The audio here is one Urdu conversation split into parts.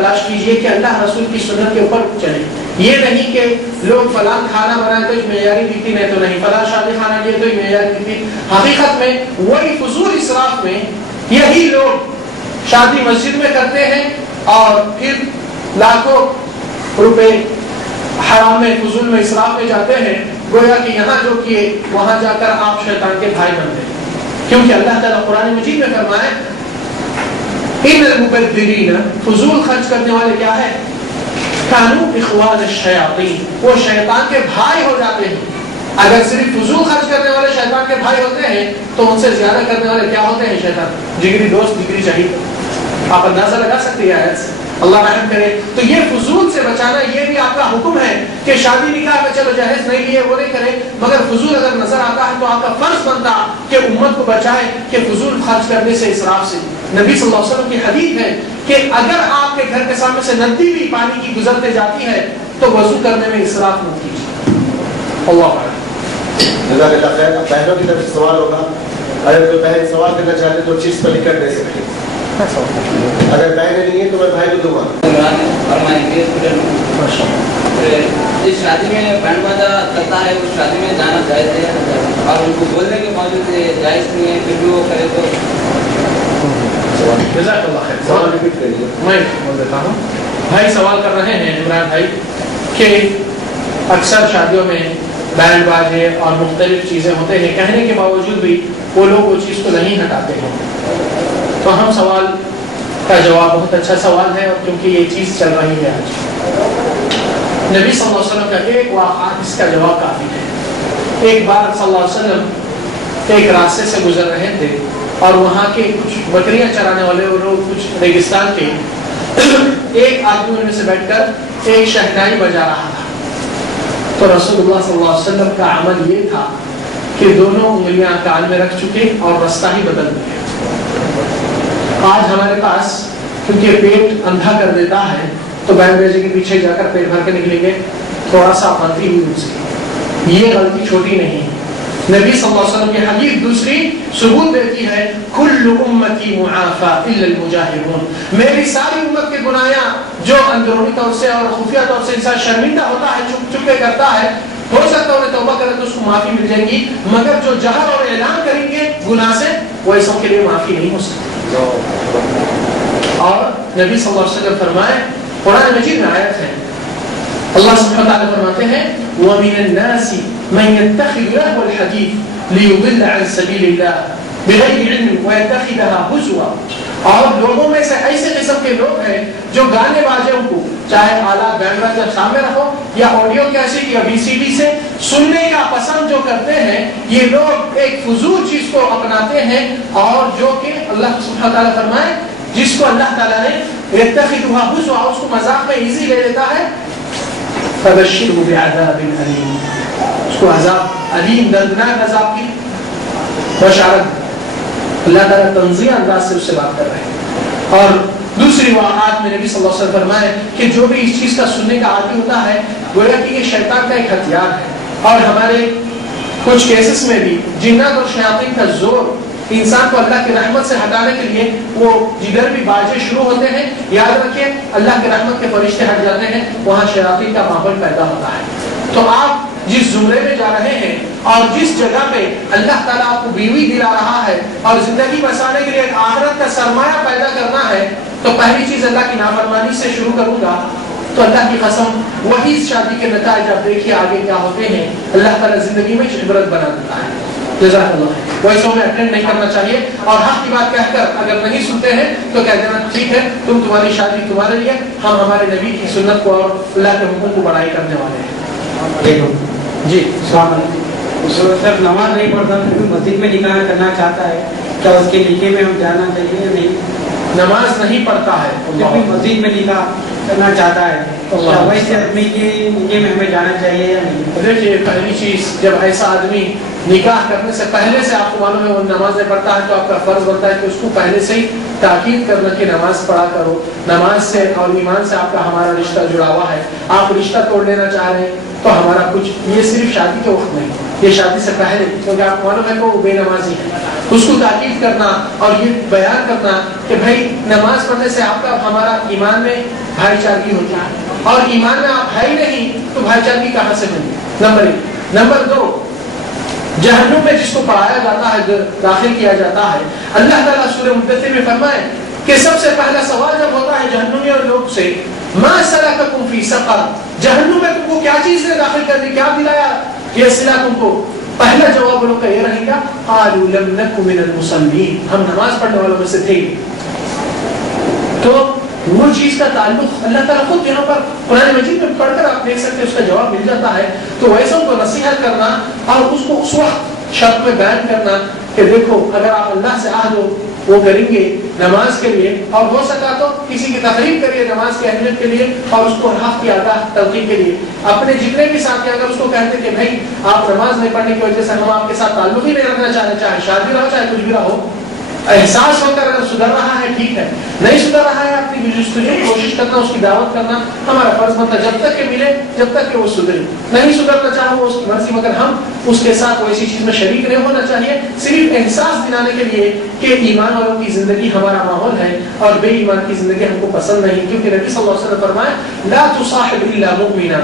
تلاش کیجئے کہ اللہ رسول کی سنت کے اوپر چلے. یہ نہیں کہ لوگ فلاں کھانا بنائے تو معیاری دیتی نہیں تو نہیں، فلاں شادی خانہ لیے تو معیاری دیتی. حقیقت میں وہی فضول اسراف میں یہی لوگ شادی مسجد میں کرتے ہیں اور پھر لاکھوں روپے حرام میں فضول میں اسراف میں جاتے ہیں، گویا کہ یہاں جو کیے وہاں جا کر آپ شیطان کے بھائی بنتے ہیں. کیونکہ اللہ تعالیٰ قرآن مجید میں فرمائے ان المبذرین، فضول خرچ کرنے والے کیا ہے؟ کانوا اخوان الشیاطین، وہ شیطان کے بھائی ہو جاتے ہیں. اگر صرف فضول خرچ کرنے والے شیطان کے بھائی ہوتے ہیں تو ان سے زیادہ کرنے والے کیا ہوتے ہیں؟ شیطان. جگری دوست جگری شہید، آپ اندازہ لگا سکتے ہیں آیت سے. اللہ رحم کرے. تو یہ فضول سے بچانا یہ بھی آپ کا حکم ہے کہ شادی نکاح میں چلو جہیز نہیں لیے وہ نہیں کرے، مگر فضول اگر نظر آتا ہے تو آپ کا فرض بنتا کہ امت کو بچائے کہ فضول خرچ کرنے سے، اسراف سے. نبی صلی اللہ علیہ وسلم کی حدیث ہے کہ اگر آپ کے گھر کے سامنے سے ندی بھی پانی کی گزرتے جاتی ہے تو وضو کرنے میں اسراف نہ کیجیے. اللہ اکبر. جزاک اللہ خیر. اب بہنوں کی طرف سوال ہوگا. اگر کوئی بہن سوال کرنا چاہتے تو چیز پر لکھ کر دے سکتے. اگر بہنیں نہیں ہیں تو میں بھائی کو دوں گا. جس شادی میں بینڈ باجا کرتا ہے اس شادی میں جانا جائز ہے اور ان کو بولنے کے باوجود جائز نہیں ہے پھر بھی وہ کرے تو؟ جزاک اللہ خیر. سوال ریپیٹ کریے. میں بول دیتا ہوں. بھائی سوال کر رہے ہیں عمران بھائی کہ اکثر شادیوں میں بینڈ باجے اور مختلف چیزیں ہوتے ہیں، کہنے کے باوجود بھی وہ لوگ وہ چیز کو نہیں ہٹاتے ہیں. تو ہم سوال کا جواب، بہت اچھا سوال ہے اور کیونکہ یہ چیز چل رہی ہے آج، نبی صلی اللہ علیہ وسلم کا ایک واقعہ اس کا جواب کافی ہے. ایک بار صلی اللہ علیہ وسلم ایک راستے سے گزر رہے تھے اور وہاں کے کچھ بکریاں چرانے والے لوگ کچھ ریگستان کے ایک آدمی ان میں سے بیٹھ کر ایک شہنائی بجا رہا تھا. تو رسول اللہ صلی اللہ علیہ وسلم کا عمل یہ تھا کہ دونوں انگلیاں کان میں رکھ چکے اور رستہ ہی بدل دیے. آج ہمارے پاس کیونکہ پیٹ اندھا کر دیتا ہے تو بینڈ باجے کے پیچھے جا کر پیٹ بھر کے نکلیں گے، تھوڑا سا غلطی ہوئی ان سے. یہ غلطی چھوٹی نہیں. نبی صلی اللہ علیہ وسلم کی حدیث دوسری ثبوت دیتی ہے کل امتی معافی الا المجاہرون، میری ساری امت کے گناہاں جو اندرونی طور سے اور خفیہ طور سے انسان شرمندہ ہوتا ہے، چھپ چھپ کے کرتا ہے، ہو سکتا ہے انہیں توبہ کرے تو اس کو معافی مل جائے گی، مگر جو جہر اور اعلان کریں گے گناہ سے وہ ایسوں کے لیے معافی نہیں ہو سکتی. اور نبی صلی اللہ علیہ وسلم فرمائے، قرآن مجید میں آیت ہے، اللہ سبحانہ وتعالی فرماتے ہیں وَمِنَ النَّاسِ مَنْ يَتَّخِذُ لَهْوَ الْحَدِيثِ لِيُضِلَّ عَنْ سَبِيلِ اللَّهِ بِغَيْرِ عِلْمٍ وَيَتَّخِذَهَا هُزُوًا. اور لوگوں میں سے ایسے قسم کے لوگ ہیں جو گانے باجوں کو، چاہے آلات بینڈ باجا سامنے رکھو یا آڈیو کیسٹ یا VCD سے سننے کا پسند جو کرتے ہیں، یہ لوگ ایک فضول چیز کو اپناتے ہیں اور جو کہ اللہ سبحانہ وتعالی فرمائے جس کو اللہ تعالیٰ نے يَتَّخِذُهَا هُزُوًا اس کو مذاق میں ایزی لے لیتا ہے، فَبَشِّرْهُ بِعَذَابٍ أَلِيمٍ، اس کو عذاب علیم دردناک عذاب کی بشارت. اللہ تعالیٰ تنزیہ انداز سے اس سے بات کر رہے ہیں. اور دوسری واقعات میں نبی صلی اللہ علیہ وسلم فرمائے کہ جو بھی اس چیز کا سننے کا عادی ہوتا ہے گویا کہ یہ شیطان کا ایک ہتھیار ہے. اور ہمارے کچھ کیسز میں بھی جنات اور شیاطین کا زور انسان کو اللہ کی رحمت سے ہٹانے کے لیے، وہ جدھر بھی باجے شروع ہوتے ہیں یاد رکھیں اللہ کی رحمت کے فرشتے ہٹ جاتے ہیں، وہاں شیاطین کا ماحول پیدا ہوتا ہے. تو آپ جس زمرے میں جا رہے ہیں اور جس جگہ پہ اللہ تعالیٰ آپ کو بیوی دلا رہا ہے اور زندگی بسانے کے لیے ایک آخرت کا سرمایہ پیدا کرنا ہے، تو پہلی چیز اللہ کی نافرمانی سے شروع کروں گا تو اللہ کی قسم وہی شادی کے نتائج آپ دیکھیے آگے کیا ہوتے ہیں، اللہ تعالیٰ زندگی میں عبرت بنا دیتا ہے. جزاک اللہ. ویسوں میں اٹینڈ نہیں کرنا چاہیے اور حق کی بات کہہ کر اگر نہیں سنتے ہیں تو کہہ دینا ٹھیک ہے تمہاری شادی تمہارے لیے، ہم ہمارے نبی کی سنت کو اور اللہ کے حکم کو بڑائی کرنے والے ہیں. جی السلام علیکم. سر نماز نہیں پڑھتا تو مسجد میں نکاح کرنا چاہتا ہے، کیا اس کے نکاح میں ہم جانا چاہیے یا نہیں؟ نماز نہیں پڑھتا ہے مسجد میں نکاح کرنا چاہتا ہے، ویسے آدمی کے نکاح میں ہمیں جانا چاہیے یا نہیں؟ دیکھیے پہلی چیز، جب ایسا آدمی نکاح کرنے سے پہلے سے آپ کو معلوم ہے وہ نماز نہیں پڑھتا ہے تو آپ کا فرض بنتا ہے کہ اس کو پہلے سے ہی تاکید کرنا کہ نماز پڑھا کرو. نماز سے اور ایمان سے آپ کا ہمارا رشتہ جڑا ہوا ہے، آپ رشتہ توڑ لینا چاہ رہے ہیں تو ہمارا کچھ، یہ صرف شادی کے وقت نہیں یہ شادی سے پہلے، کیونکہ آپ معلوم ہے کہ وہ بے نمازی ہے، اس کو تاکید کرنا اور یہ بیان کرنا کہ بھائی نماز پڑھنے سے آپ کا ہمارا ایمان میں بھائی چارگی ہوتی ہے، اور ایمان میں آپ ہے ہی نہیں تو بھائی چارگی کہاں سے بنی؟ نمبر 1۔ نمبر 2، جہنم میں جس کو پڑھایا جاتا ہے، داخل کیا جاتا ہے، اللہ تعالیٰ سورہ مدثر میں فرمائے کہ سب سے پہلا سوال جب ہوتا ہے جہنمی اور لوگ سے، ما سلککم فی سقر، جہنم میں تم کو کیا چیز نے داخل کر دی، کیا دلایا یہ صلہ تم کو؟ پہلا جواب لوگ کا یہ رہے گا، قالوا لم نک من المصلین، ہم نماز پڑھنے والوں میں سے تھے۔ تو وہ چیز کا تعلق اللہ تعالیٰ خود یہاں پر قرآن مجید میں پڑھ کر آپ دیکھ سکتے ہیں، اس کا جواب مل جاتا ہے۔ تو ویسوں کو نصیحت کرنا اور اس کو اس وقت شرط میں بیان کرنا کہ دیکھو اگر آپ اللہ سے عہد ہو وہ کریں گے نماز کے لیے، اور ہو سکا تو کسی کی تقریب کریے نماز کی اہمیت کے لیے اور اس کو حق کی آگاہ تلقین کے لیے۔ اپنے جتنے بھی ساتھی اگر اس کو کہتے کہ بھائی آپ نماز نہیں پڑھنے کی وجہ سے ہم آپ کے ساتھ تعلق ہی نہیں رکھنا چاہ رہے، چاہے شادی رہو چاہے کچھ بھی رہو، احساس ہو کر اگر سدھر رہا ہے ٹھیک ہے، نہیں سدھر رہا ہے اپنی جستجو کوشش کرنا، اس کی دعوت کرنا ہمارا فرض بنتا ہے، جب تک کہ ملے، جب تک کہ وہ سدھرے۔ نہیں سدھرنا چاہے وہ اس کی مرضی، مگر ہم اس کے ساتھ ویسی چیز میں شریک نہیں ہونا چاہیے، صرف احساس دلانے کے لیے کہ ایمان والوں کی زندگی ہمارا ماحول ہے اور بے ایمان کی زندگی ہم کو پسند نہیں، کیونکہ نبی صلی اللہ علیہ وسلم فرمایا لا تصاحب الا مؤمنا،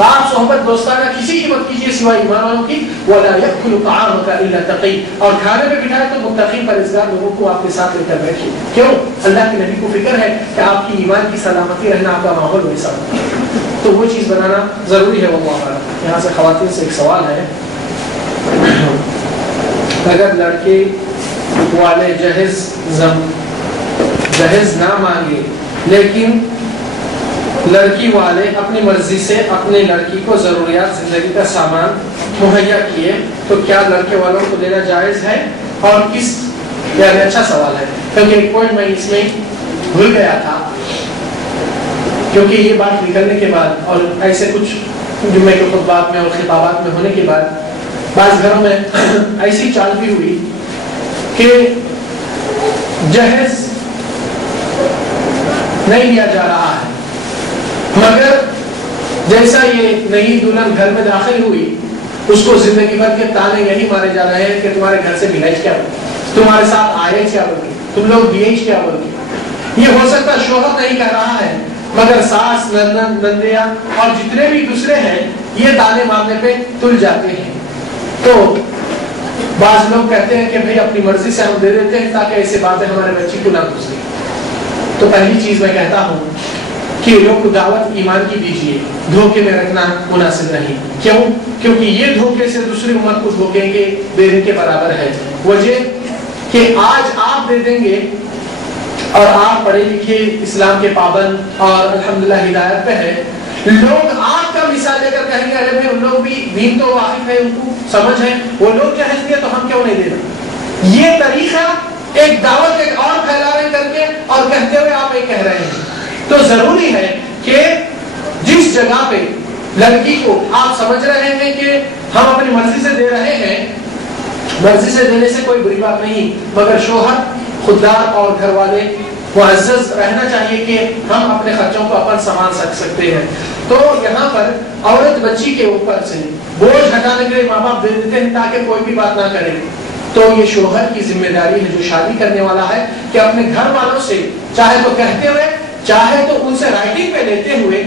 آپ صحبت دوستانہ کسی کی مت کیجیے سوائے ایمان والوں کی، ولا یاکل طعامک الا تقی، اور کھانے پہ بٹھائے تو متقی پرہیزگار لوگوں کو آپ کے ساتھ لے کر بیٹھیے۔ کیوں؟ اللہ کے نبی کو فکر ہے کہ آپ کی ایمان کی سلامتی رہنا، آپ کا ماحول ویسا ہو، تو وہ چیز بنانا ضروری ہے۔ واللہ اعلم۔ یہاں سے خواتین سے ایک سوال ہے، اگر لڑکے والے جہیز نہ مانگے لیکن لڑکی والے اپنی مرضی سے اپنی لڑکی کو ضروریات زندگی کا سامان مہیا کیے تو کیا لڑکے والوں کو دینا جائز ہے اور کس؟ یعنی اچھا سوال ہے، کیونکہ ایک پوائنٹ میں اس میں بھول گیا تھا، کیونکہ یہ بات نکلنے کے بعد اور ایسے کچھ جمعے کے خطبات میں اور خطابات میں ہونے کے بعد بعض گھروں میں ایسی چال بھی ہوئی کہ جہیز نہیں لیا جا رہا ہے، مگر جیسا یہ نئی دلہن گھر میں داخل ہوئی اس کو زندگی بھر کے تانے یہی مارے جا رہے ہیں کہ تمہارے گھر سے ملائج کیا بولتی، تمہارے ساتھ آئے کیا بولتی، تم لوگ دیے کیا بولتی۔ یہ ہو سکتا شوہر نہیں کہہ رہا ہے مگر ساس، نند، نندیا اور جتنے بھی دوسرے ہیں یہ تانے مارنے پہ تل جاتے ہیں۔ تو بعض لوگ کہتے ہیں کہ بھئی اپنی مرضی سے ہم دے دیتے ہیں تاکہ ایسی باتیں ہمارے بچے کو نہ گزرے۔ تو پہلی چیز میں کہتا ہوں کہ لوگ کو دعوت ایمان کی دیجیے، دھوکے میں رکھنا مناسب نہیں۔ کیوں؟ کیونکہ یہ دھوکے سے دوسری امت کو دھوکے کے دینے کے برابر ہے۔ وجہ کہ آج آپ دے دیں گے اور آپ پڑھے لکھے اسلام کے پابند اور الحمدللہ ہدایت پہ ہے، لوگ آپ کا مثال لے کر کہیں گے ارے بھائی ان لوگ بھی دین تو واقف ہے، ان کو سمجھ ہے، وہ لوگ جہیز دیا تو ہم کیوں نہیں دینا۔ یہ طریقہ ایک دعوت ایک اور پھیلا رہے کر کے اور کہتے ہوئے آپ یہ کہہ رہے ہیں۔ تو ضروری ہے کہ جس جگہ پہ لڑکی کو آپ سمجھ رہے ہیں کہ ہم اپنی مرضی سے دے رہے ہیں، مرضی سے دینے سے کوئی بری بات نہیں، مگر شوہر، خوددار اور گھر والے معزز رہنا چاہیے کہ ہم اپنے خرچوں کو اپن سنبھال سکتے ہیں۔ تو یہاں پر عورت بچی کے اوپر سے بوجھ ہٹانے کے لیے ماں باپ دے دیتے ہیں تاکہ کوئی بھی بات نہ کرے، تو یہ شوہر کی ذمہ داری ہے جو شادی کرنے والا ہے کہ اپنے گھر والوں سے چاہے تو کہتے ہوئے چاہے تو ان سے رائٹنگ پہ لیتے ہوئے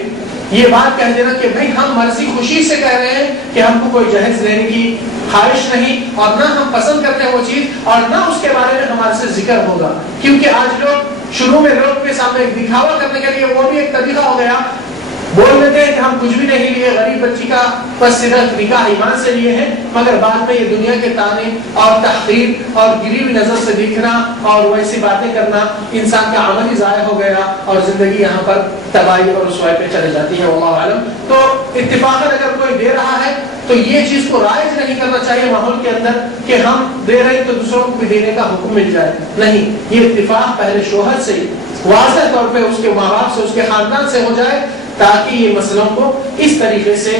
یہ بات کہہ دینا کہ بھئی ہم مرضی خوشی سے کہہ رہے ہیں کہ ہم کو کوئی جہیز لینے کی خواہش نہیں اور نہ ہم پسند کرتے ہیں وہ چیز اور نہ اس کے بارے میں ہمارے سے ذکر ہوگا۔ کیونکہ آج لوگ شروع میں لوگ کے سامنے ایک دکھاوا کرنے کے لیے وہ بھی ایک طریقہ ہو گیا، بول دیتے ہیں کہ ہم کچھ بھی نہیں لیے، غریب بچی کا بس صرف نکاح ایمان سے لیے ہیں، مگر بعد میں یہ دنیا کے تانے اور تحقیر اور گری ہوئی نظر سے دیکھنا اور ویسی باتیں کرنا انسان کا عمل ہی ضائع ہو گیا اور زندگی یہاں پر تباہی اور رسوائی پہ چلے جاتی ہے۔ واللہ عالم۔ تو اتفاقاً اگر کوئی دے رہا ہے تو یہ چیز کو رائج نہیں کرنا چاہیے ماحول کے اندر کہ ہم دے رہے ہیں تو دوسروں کو بھی دینے کا حکم مل جائے، نہیں، یہ اتفاق پہلے شوہر سے واضح طور پہ اس کے ماں باپ سے اس کے خاندان سے ہو جائے تاکہ یہ مسئلوں کو اس طریقے سے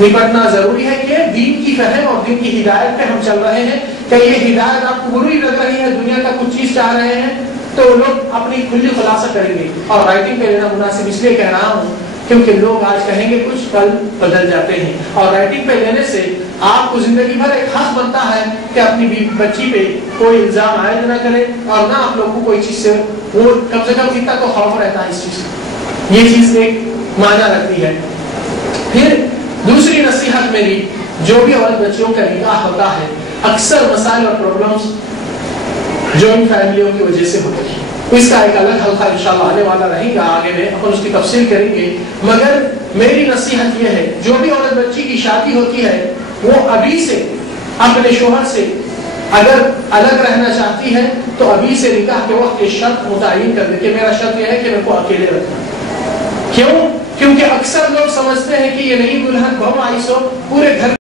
نپٹنا ضروری ہے کہ دین کی فہم اور دین کی ہدایت پہ ہم چل رہے ہیں۔ کہ یہ ہدایت آپ کو بری لگ رہی ہے، دنیا کا کچھ چیز چاہ رہے ہیں تو لوگ اپنی کھلی خلاصہ کریں گے، اور رائٹنگ پہ لینا مناسب اس لیے کہہ رہا ہوں کیونکہ لوگ آج کہیں گے کچھ، کل بدل جاتے ہیں، اور رائٹنگ پہ لینے سے آپ کو زندگی بھر ایک حق بنتا ہے کہ اپنی بچی پہ کوئی الزام عائد نہ کرے اور نہ آپ لوگوں کو کوئی چیز سے وہ کم سے کم اتنا تو خوف رہتا ہے اس چیز کا. یہ چیز ایک معنی رکھتی ہے. پھر دوسری نصیحت میری، جو بھی عورت بچیوں کا نکاح ہوتا ہے اکثر مسائل اور پرابلمس جوائنٹ فیملیوں کی وجہ سے ہوتی ہے. اس کا ایک الگ حلقہ انشاءاللہ آنے والا رہے گا، آگے میں اپن اس کی تفصیل کریں گے. مگر میری نصیحت یہ ہے جو بھی عورت بچی کی شادی ہوتی ہے وہ ابھی سے اپنے شوہر سے اگر الگ رہنا چاہتی ہے تو ابھی سے نکاح کے وقت یہ شرط متعین کر دے کہ میرا شرط یہ ہے کہ میرے کو اکیلے رکھنا. کیوں؟ کیونکہ اکثر لوگ سمجھتے ہیں کہ یہ نئی دلہن بہو آئی سو پورے گھر